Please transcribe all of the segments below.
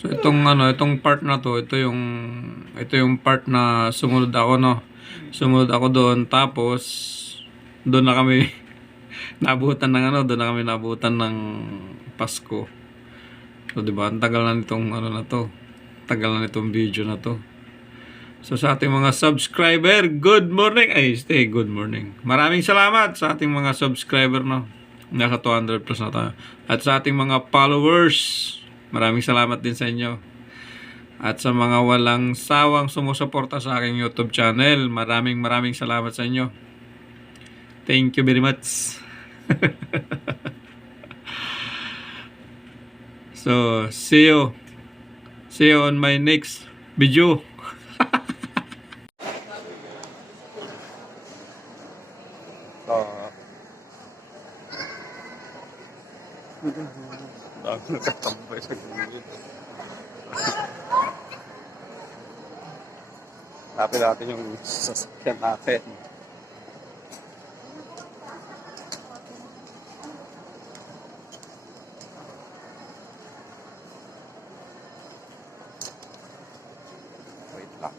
So itong part na to, ito yung part na sumunod ako, no. Sumunod ako doon, tapos doon na kami nabutan ng doon na kami nabutan ng Pasko. So 'di ba? Ang tagal na nitong na to. Tagal na nitong video na to. So sa ating mga subscriber, good morning. Good morning. Maraming salamat sa ating mga subscriber, no. Nasa 200 plus na tayo. At sa ating mga followers, maraming salamat din sa inyo. At sa mga walang sawang sumusuporta sa aking YouTube channel, maraming salamat sa inyo. Thank you very much. So, see you on my next video. Dami nakatambay sa gilid. Hanapin natin yung sasakyan natin. Wait lang.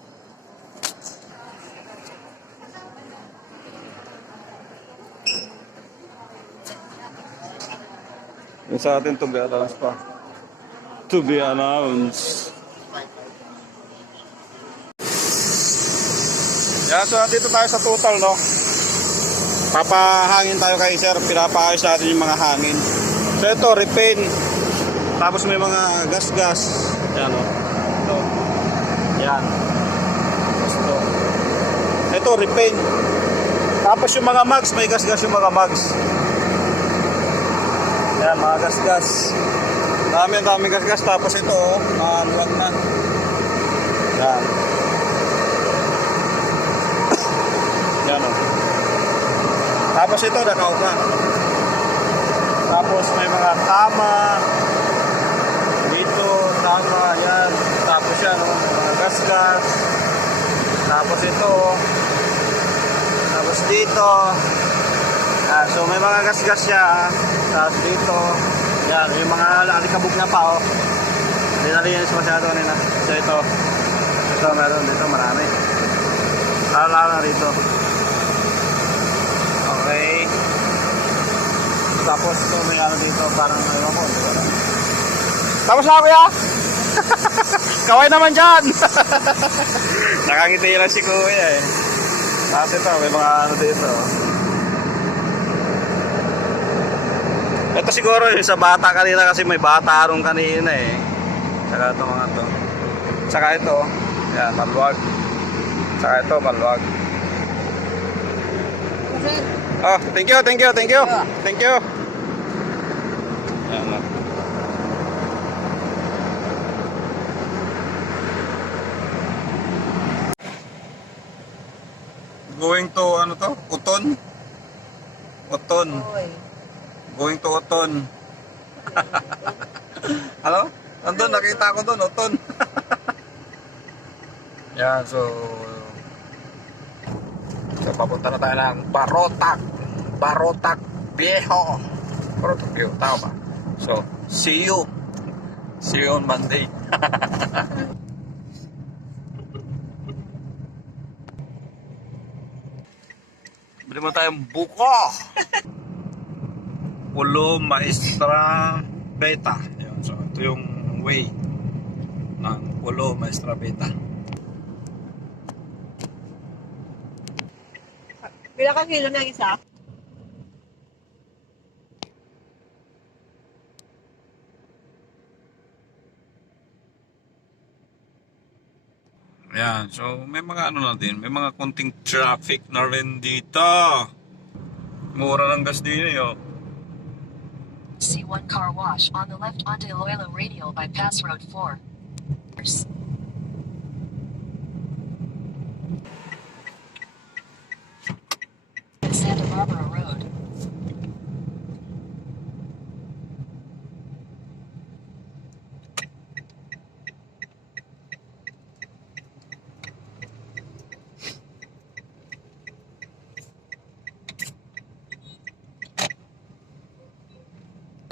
Yung sa atin to be announced pa. To be announced. Yan, so dito tayo sa total, no? Papahangin tayo kay sir. Pinapaayos natin yung mga hangin. So ito, repaint. Tapos may mga gas-gas. Yan, no? Ito. Yan. Tapos ito. Ito, repaint. Tapos yung mga mags, may gas-gas yung mga mags. Yan, mga gas-gas. Dami gas-gas. Tapos ito, maluwag na. Yan. Yan, o. Tapos ito, nakaw na. Tapos may mga kama. Dito, kama. Yan. Tapos yan, o. Mga gas-gas. Tapos ito. Tapos dito. So may mga gas-gas siya. Tapos dito, yan, yung mga alikabok na pa, oh. Hindi nalinis masyado nila. So ito, meron dito marami. Lalo na rito. Okay. Tapos ito, may dito, parang ewan ko. Tapos na, kuya! Kaway naman dyan! Nakangiti lang si kuya, eh. Tapos ito, may mga dito. Ito siguro yung sa bata kanina kasi may bata arong kanina, eh. Saka ito mga to. Saka ito, yan, maluwag. Saka ito, maluwag. Oh, thank you. Thank you. Yan, oh. Going to, ano to? Uton? Going to Uton. Ano? Andun, nakita ko doon, Uton. Yan, so papunta na tayo ng Barotac Viejo. Barotac Viejo, tama ba? So, see you on Monday. Bili mo tayong buko. Pulo Maestra Beta. Ayan, so ito yung way ng Pulo Maestra Beta. Pila ka kilo ng isa? Ayan, so may mga na din, may mga konting traffic na rin dito. Mura ng gas din, eh, oh. C1 car wash on the left onto Iloilo Radial Bypass Road 4. Santa Barbara Road.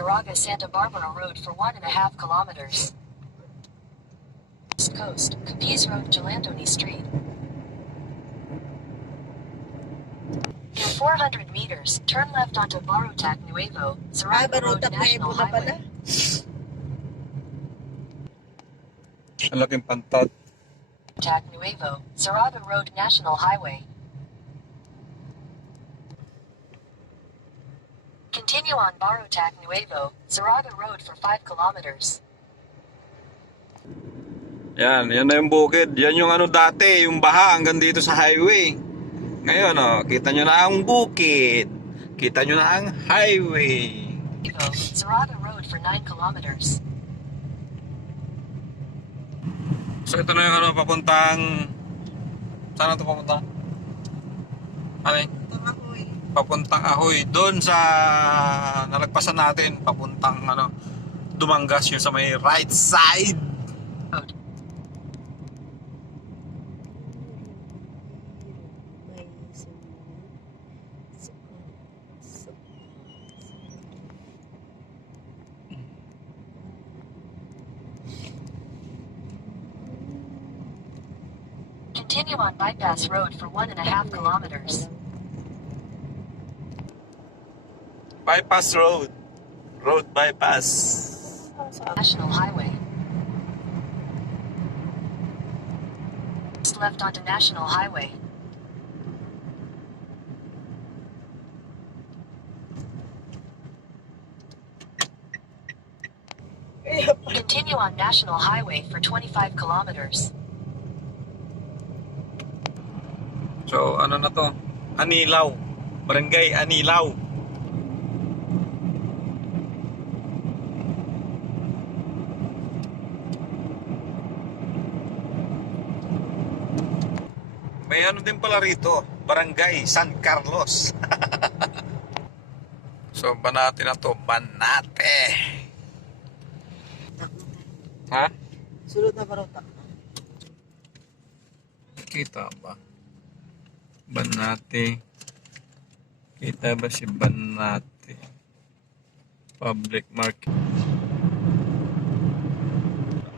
Moraga Santa Barbara Road for 1.5 kilometers. West Coast, Capiz Road, Jalandoni Street. In 400 meters, turn left onto Barotac Nuevo, Zaranga Road Barotac National Nuevo na pala. Highway. Ang laking pantat. Barotac Nuevo, Zaraga Road National Highway. Continue on Barotac Nuevo, Zaraga Road for 5 kilometers. Yan na yung bukid. Yan yung ano dati, yung baha hanggang dito sa highway. Ngayon, kita nyo na ang bukid. Kita nyo na ang highway. Nuevo, Zaraga Road for 9 kilometers. So ito na yung ano, papuntang... Saan ito papunta? Ano yun? Tamakoy. Papuntang Ahoy. Doon sa nalagpasan natin, papuntang ano, Dumangas yung sa may right side. Road. Continue on Bypass Road for 1.5 kilometers. Bypass road. Road bypass. National Highway. Just left onto National Highway. Continue on National Highway for 25 kilometers. So ano na to? Anilaw. Barangay Anilaw. May ano din pala rito, Barangay San Carlos. So Banate na to, Banate. Ha? Sulod na Barotac. Kita ba? Banate. Kita ba si Banate? Public market.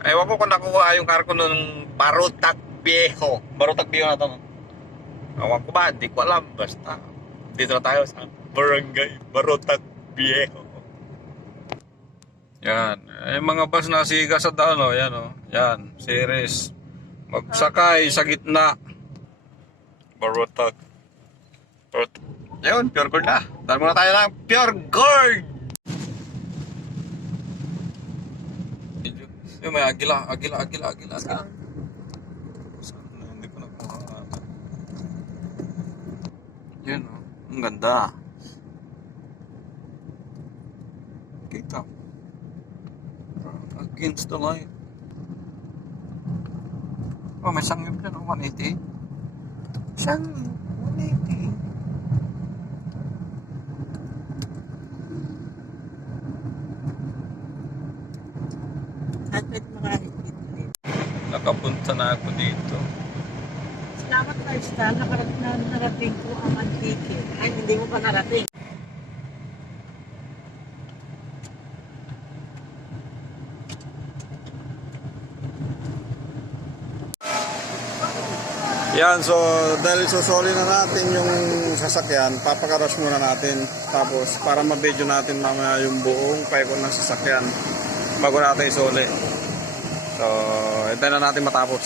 Ewan ko kung nakuha yung car ko nung Barotac Viejo. Barotac Viejo na to. Ewan ko ba? Hindi ko alam. Basta. Dito na tayo sa Barangay Barotac Viejo. Yan. Mga bus na siga sa daan. Yan o. Yan. Series. Magsakay sa gitna. Barotac. Yun, pure gold na. Dahil muna tayo ng pure gold. Yung may agila. Saan? Hindi ko nakuha. Yun o. Ang ganda. Kita. Against the light. Oh, may sangyup yan o. 180. Sangyup. 180. At pwede makahit dito. Nakapunta na ako dito. Salamat lifestyle, narating ko ang Antique. Ay, hindi mo pa narating. Yan, so dahil susoli na natin yung sasakyan, papakarush muna natin. Tapos para ma-video natin mamaya yung buong paikot ng sasakyan bago natin isuli. So, hintayin na natin matapos.